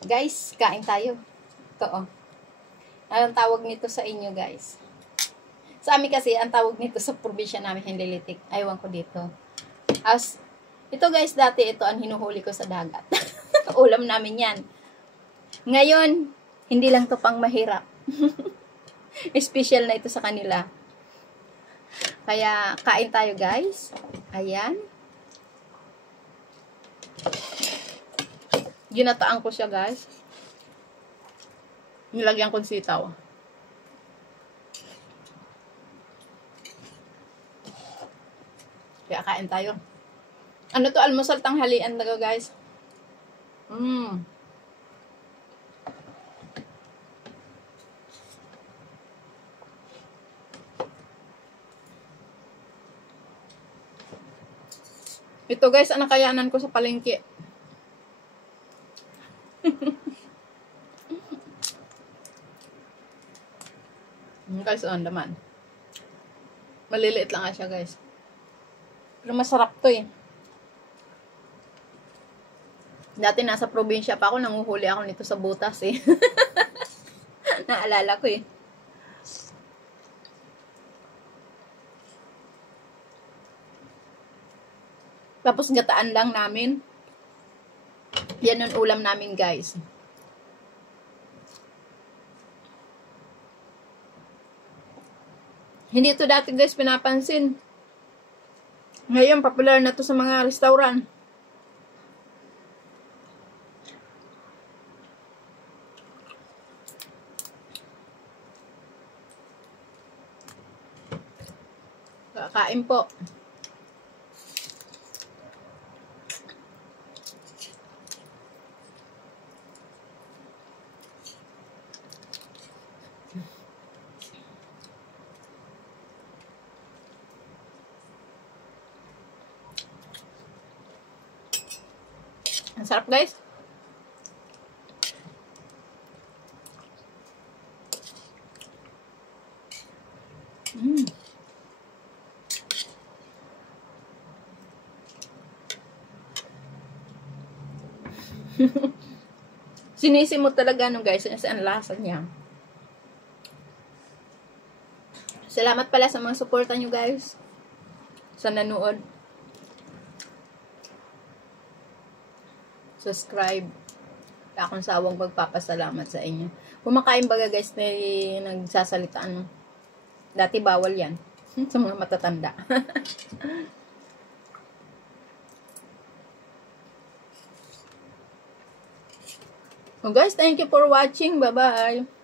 Guys, kain tayo. Ito, oh. Anong tawag nito sa inyo, guys? Sa amin kasi, ang tawag nito sa probinsya namin, hinlilitik. Aywan ko dito. Ito guys, dati ito ang hinuhuli ko sa dagat. Ulam namin yan. Ngayon, hindi lang to pang mahirap. Special na ito sa kanila. Kaya, kain tayo guys. Ayan. Ginataan ko siya guys. Nilagyan ko ng sitaw. Kaya kain tayo. Ano to? Almusal tanghalian na guys. Ito guys, ang nakayanan ko sa palengke. Guys, ang laman. Maliliit lang nga siya guys. Pero masarap to eh. Dati nasa probinsya pa ako, nanguhuli ako nito sa butas eh. Naalala ko eh. Tapos gataan lang namin. Yan ang ulam namin guys. Hindi ito dati guys pinapansin. Ngayon popular na to sa mga restaurant. Kakain po. Ang sarap guys. Sinisimot talaga no guys, kasi ang lasa niya. Salamat pala sa mga suporta nyo guys. Sa nanood. Subscribe. Akong sawang magpapasalamat sa inyo. Kumakain baga guys na nagsasalitaan. Dati bawal yan. Sa mga matatanda. So guys, thank you for watching. Bye-bye.